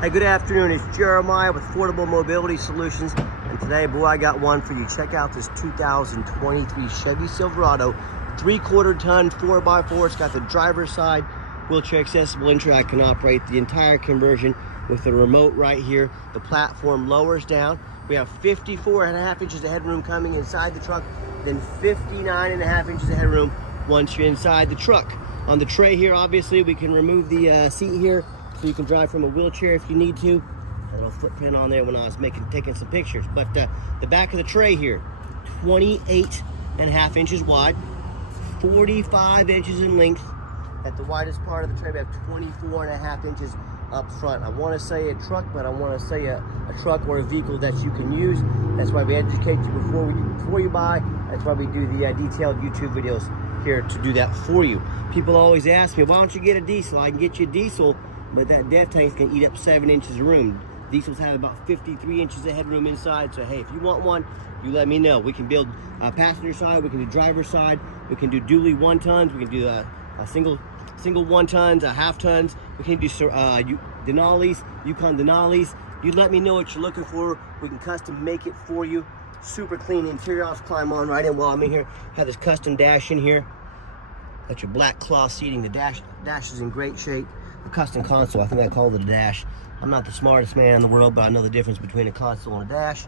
Hey, good afternoon. It's Jeremiah with Affordable Mobility Solutions. And today, boy, I got one for you. Check out this 2023 Chevy Silverado, 3/4 ton, 4x4. It's got the driver's side, wheelchair accessible entry. I can operate the entire conversion with the remote right here. The platform lowers down. We have 54.5 inches of headroom coming inside the truck, then 59.5 inches of headroom once you're inside the truck. On the tray here, obviously, we can remove the seat here, so you can drive from a wheelchair if you need to. A little footprint on there when I was taking some pictures. But the back of the tray here, 28.5 inches wide, 45 inches in length. At the widest part of the tray, we have 24.5 inches up front. I want to say a truck, but I want to say a truck or a vehicle that you can use. That's why we educate you before you buy. That's why we do the detailed YouTube videos here to do that for you. People always ask me, why don't you get a diesel? I can get you a diesel, but that DEF tank's gonna eat up 7 inches of room. Diesels have about 53 inches of headroom inside, so hey, if you want one, you let me know. We can build a passenger side, we can do driver's side, we can do dually 1 tons, we can do a single 1 tons, a half tons, we can do Denali's, Yukon Denali's. You let me know what you're looking for, we can custom make it for you. Super clean interior. I'll climb on right in while I'm in here. Have this custom dash in here. Got your black cloth seating. The dash is in great shape. A custom console, I think I called it a dash. I'm not the smartest man in the world, but I know the difference between a console and a dash.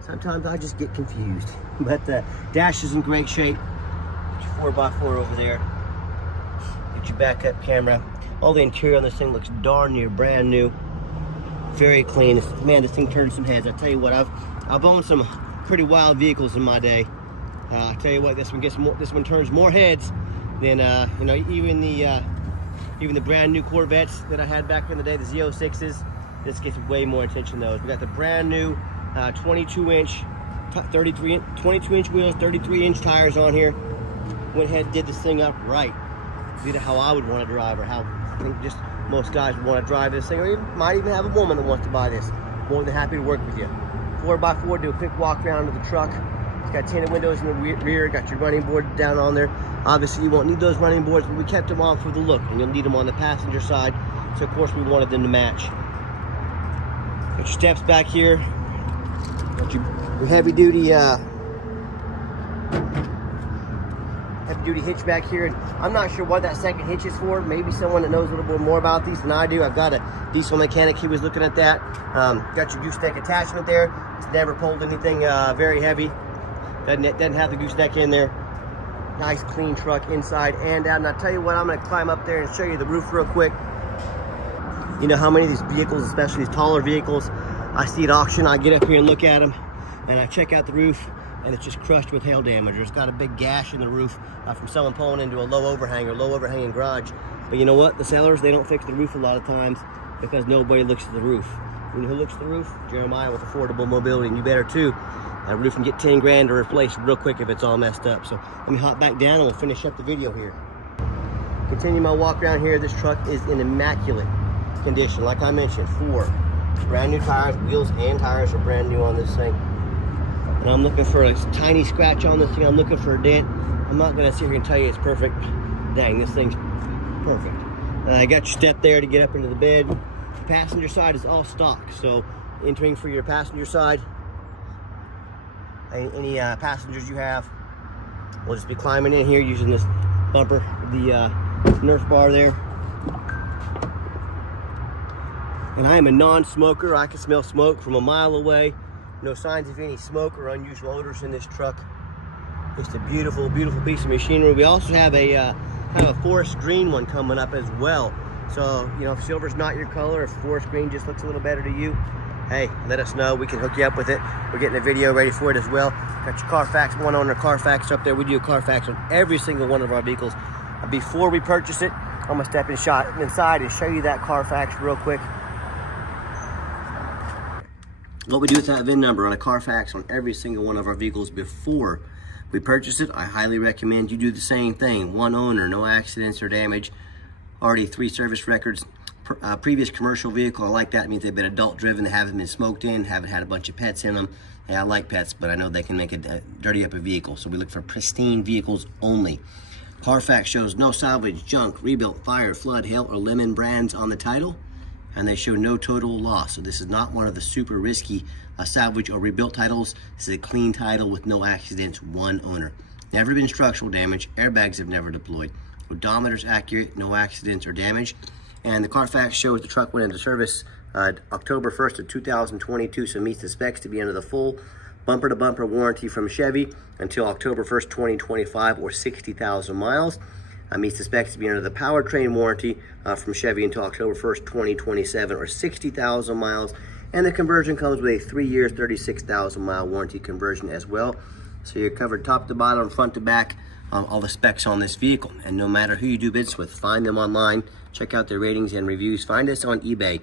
Sometimes I just get confused. But the dash is in great shape. Get your 4x4 over there. Get your backup camera. All the interior on this thing looks darn near brand new. Very clean. Man, this thing turns some heads. I tell you what, I've owned some pretty wild vehicles in my day. I tell you what, this one turns more heads than you know, even the brand new Corvettes that I had back in the day, the Z06s. This gets way more attention though. We got the brand new 22 inch wheels, 33 inch tires on here. Went ahead and did this thing up right. Did it how I would want to drive, or how I think just most guys would want to drive this thing, or even might even have a woman that wants to buy this. More than happy to work with you. 4x4, do a quick walk around of the truck. It's got tinted windows in the rear, got your running board down on there. Obviously you won't need those running boards, but we kept them on for the look, and you'll need them on the passenger side. So of course we wanted them to match. Got your steps back here. Got your heavy duty hitch back here. And I'm not sure what that second hitch is for. Maybe someone that knows a little bit more about these than I do. I've got a diesel mechanic, he was looking at that. Got your gooseneck attachment there. It's never pulled anything very heavy. Doesn't have the gooseneck in there. Nice clean truck inside and out. And I'll tell you what, I'm going to climb up there and show you the roof real quick. You know how many of these vehicles, especially these taller vehicles, I see at auction, I get up here and look at them and I check out the roof, and it's just crushed with hail damage. It's got a big gash in the roof from someone pulling into a low overhanging garage. But you know what? The sellers, they don't fix the roof a lot of times because nobody looks at the roof. You know who looks at the roof? Jeremiah with Affordable Mobility, and you better too. That roof can get 10 grand to replace real quick if it's all messed up. So let me hop back down and we'll finish up the video here. Continue my walk around here. This truck is in immaculate condition. Like I mentioned, 4 brand new tires. Wheels and tires are brand new on this thing. And I'm looking for a tiny scratch on this thing. I'm looking for a dent. I'm not gonna sit here and tell you it's perfect. Dang, this thing's perfect. I got your step there to get up into the bed. The passenger side is all stock. So entering for your passenger side, any passengers you have, we'll just be climbing in here using this bumper, the Nerf bar there. And I am a non-smoker. I can smell smoke from a mile away. No signs of any smoke or unusual odors in this truck. Just a beautiful, beautiful piece of machinery. We also have a kind of a forest green one coming up as well. So, you know, if silver's not your color, if forest green just looks a little better to you, hey, let us know. We can hook you up with it. We're getting a video ready for it as well. Got your Carfax, one owner Carfax up there. We do a Carfax on every single one of our vehicles. Before we purchase it, I'm gonna step inside and show you that Carfax real quick. What we do with that VIN number on a Carfax on every single one of our vehicles before we purchase it, I highly recommend you do the same thing. One owner, no accidents or damage, already 3 service records, previous commercial vehicle. I like that. It means they've been adult driven, they haven't been smoked in, haven't had a bunch of pets in them. Hey, I like pets, but I know they can make it dirty up a vehicle. So we look for pristine vehicles only. Carfax shows no salvage, junk, rebuilt, fire, flood, hail, or lemon brands on the title. and they show no total loss. So this is not one of the super risky salvage or rebuilt titles. This is a clean title with no accidents, one owner. Never been structural damage, airbags have never deployed. Odometer's accurate, no accidents or damage. And the Carfax shows the truck went into service October 1st of 2022, so meets the specs to be under the full bumper-to-bumper warranty from Chevy until October 1st, 2025, or 60,000 miles. Meets the specs to be under the powertrain warranty from Chevy until October 1st, 2027, or 60,000 miles. And the conversion comes with a 3 year, 36,000 mile warranty conversion as well. So you're covered top to bottom, front to back, all the specs on this vehicle. And no matter who you do business with, find them online, check out their ratings and reviews. Find us on eBay.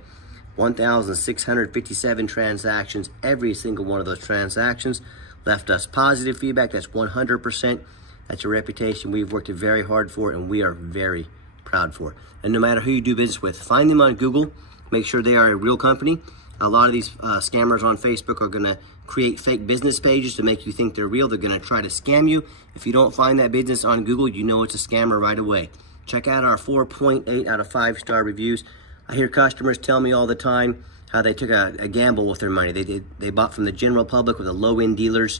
1,657 transactions. Every single one of those transactions left us positive feedback. That's 100%. That's a reputation we've worked very hard for, and we are very proud for. And no matter who you do business with, find them on Google. Make sure they are a real company. A lot of these scammers on Facebook are going to create fake business pages to make you think they're real. They're going to try to scam you. If you don't find that business on Google, you know it's a scammer right away. Check out our 4.8 out of 5-star reviews. I hear customers tell me all the time how they took a gamble with their money. They bought from the general public with the low-end dealers,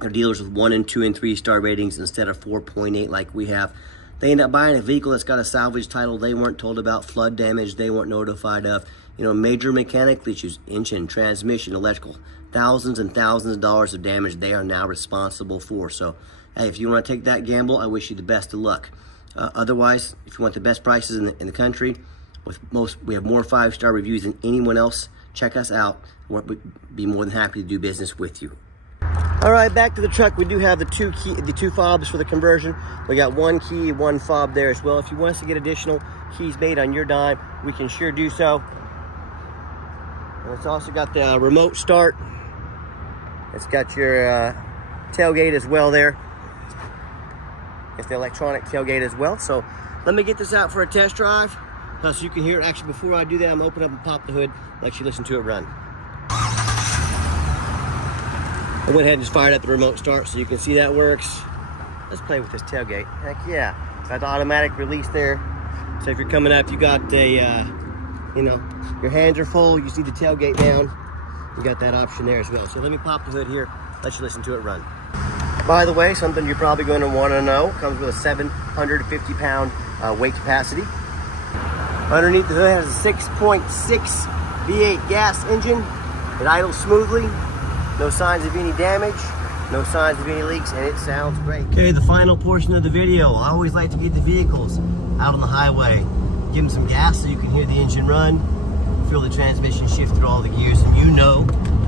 or dealers with 1 and 2 and 3-star ratings instead of 4.8 like we have. They end up buying a vehicle that's got a salvage title they weren't told about, flood damage they weren't notified of, major mechanical issues, engine, transmission, electrical, thousands and thousands of dollars of damage they are now responsible for. So, hey, if you want to take that gamble, I wish you the best of luck. Otherwise, if you want the best prices in the country, we have more 5-star reviews than anyone else. Check us out. We'd be more than happy to do business with you. All right, back to the truck. We do have the two fobs for the conversion. We got one key, one fob there as well. If you want us to get additional keys made on your dime, we can sure do so. And it's also got the remote start. It's got your tailgate as well there. It's the electronic tailgate as well. So let me get this out for a test drive so you can hear it. Actually, before I do that, I'm gonna open up and pop the hood, let you listen to it run. I went ahead and just fired up the remote start so you can see that works. Let's play with this tailgate. Heck yeah. Got the automatic release there. So if you're coming up, you got a, your hands are full, you see the tailgate down, you got that option there as well. So let me pop the hood here, let you listen to it run. By the way, something you're probably going to want to know, comes with a 750-pound weight capacity. Underneath the hood has a 6.6 V8 gas engine. It idles smoothly, no signs of any damage, no signs of any leaks, and it sounds great. Okay, the final portion of the video. I always like to get the vehicles out on the highway, give them some gas so you can hear the engine run, feel the transmission shift through all the gears, and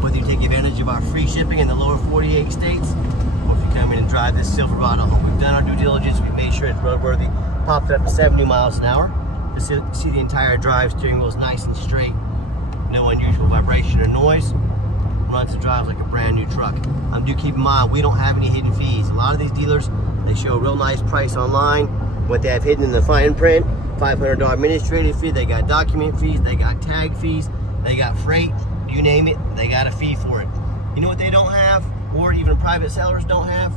whether you take advantage of our free shipping in the lower 48 states, or if you come in and drive this Silverado home. We've done our due diligence, we've made sure it's roadworthy, popped it up to 70 miles an hour. To see the entire drive, steering wheel is nice and straight, no unusual vibration or noise. Runs and drives like a brand new truck. Do keep in mind, we don't have any hidden fees. A lot of these dealers, they show a real nice price online. What they have hidden in the fine print, $500 administrative fee, they got document fees, they got tag fees, they got freight, you name it, they got a fee for it. You know what they don't have, or even private sellers don't have?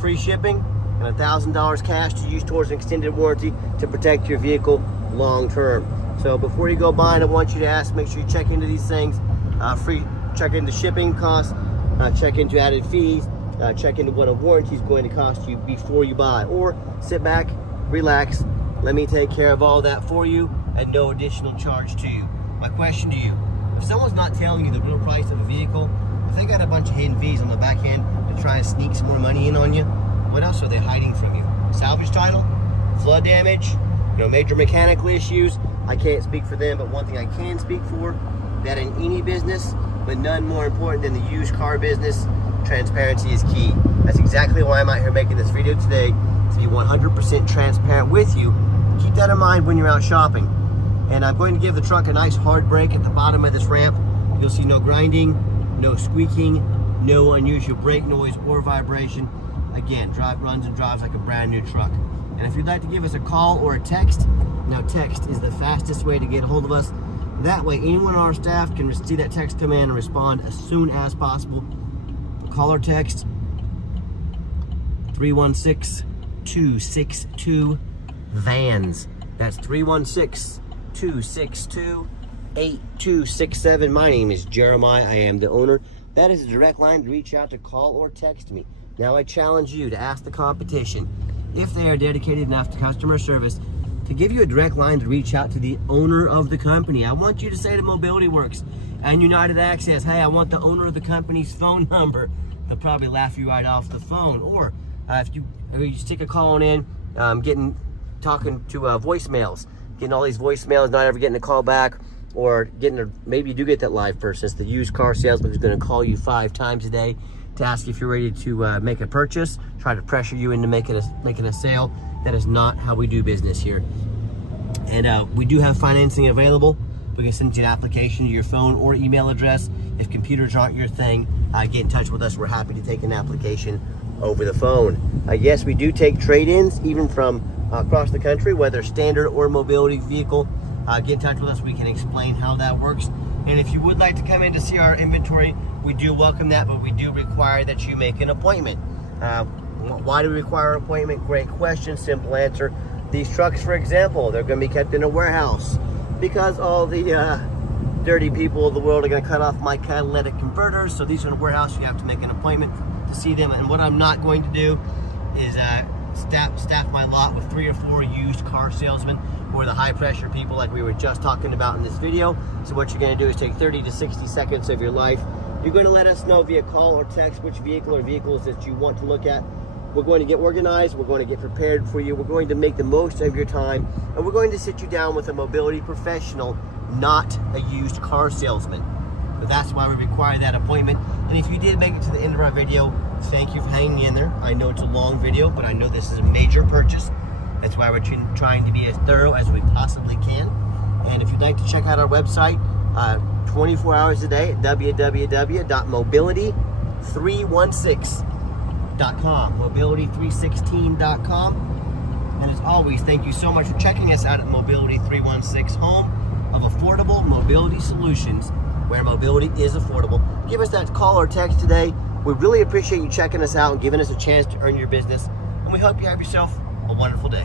Free shipping and $1,000 cash to use towards an extended warranty to protect your vehicle long term. So before you go buying, I want you to make sure you check into these things. Check into shipping costs, check into added fees, check into what a warranty is going to cost you before you buy. Or sit back, relax, let me take care of all that for you at no additional charge to you. My question to you, if someone's not telling you the real price of a vehicle, if they got a bunch of hidden fees on the back end to try and sneak some more money in on you, what else are they hiding from you? Salvage title, flood damage, major mechanical issues. I can't speak for them, but one thing I can speak for, that in any business, but none more important than the used car business, transparency is key. That's exactly why I'm out here making this video today, to be 100% transparent with you. Keep that in mind when you're out shopping. And I'm going to give the truck a nice hard brake at the bottom of this ramp. You'll see no grinding, no squeaking, no unusual brake noise or vibration. Again, runs and drives like a brand new truck. And if you'd like to give us a call or a text, now text is the fastest way to get a hold of us. That way, anyone on our staff can see that text come in and respond as soon as possible. Call or text 316-262-VANS. That's 316-262 8267. My name is Jeremiah. I am the owner. That is a direct line to reach out, to call or text me. Now I challenge you to ask the competition, if they are dedicated enough to customer service, to give you a direct line to reach out to the owner of the company. I want you to say to Mobility Works and United Access, hey, I want the owner of the company's phone number. They'll probably laugh you right off the phone. Or if you stick a call in, talking to voicemails, getting all these voicemails, not ever getting a call back, or maybe you do get that live person. It's the used car salesman who's going to call you 5 times a day to ask if you're ready to make a purchase, try to pressure you into making a sale. That is not how we do business here. And we do have financing available. We can send you an application to your phone or email address. If computers aren't your thing, get in touch with us. We're happy to take an application over the phone. Yes, we do take trade-ins, even from across the country, whether standard or mobility vehicle. Get in touch with us. We can explain how that works. And if you would like to come in to see our inventory, we do welcome that, but we do require that you make an appointment. Why do we require an appointment? Great question, simple answer. These trucks, for example, they're going to be kept in a warehouse because all the dirty people of the world are going to cut off my catalytic converters. So these are in a warehouse. You have to make an appointment to see them. And what I'm not going to do is staff my lot with 3 or 4 used car salesmen or the high pressure people like we were just talking about in this video. So what you're going to do is take 30 to 60 seconds of your life. You're going to let us know via call or text which vehicle or vehicles that you want to look at. We're going to get organized. We're going to get prepared for you. We're going to make the most of your time, and we're going to sit you down with a mobility professional, not a used car salesman. But that's why we require that appointment. And if you did make it to the end of our video, thank you for hanging in there. I know it's a long video, but I know this is a major purchase. That's why we're trying to be as thorough as we possibly can. And if you'd like to check out our website, 24 hours a day at www.mobility316.com, mobility316.com. And as always, thank you so much for checking us out at Mobility 316, home of affordable mobility solutions, where mobility is affordable. Give us that call or text today. We really appreciate you checking us out and giving us a chance to earn your business. And we hope you have yourself a wonderful day.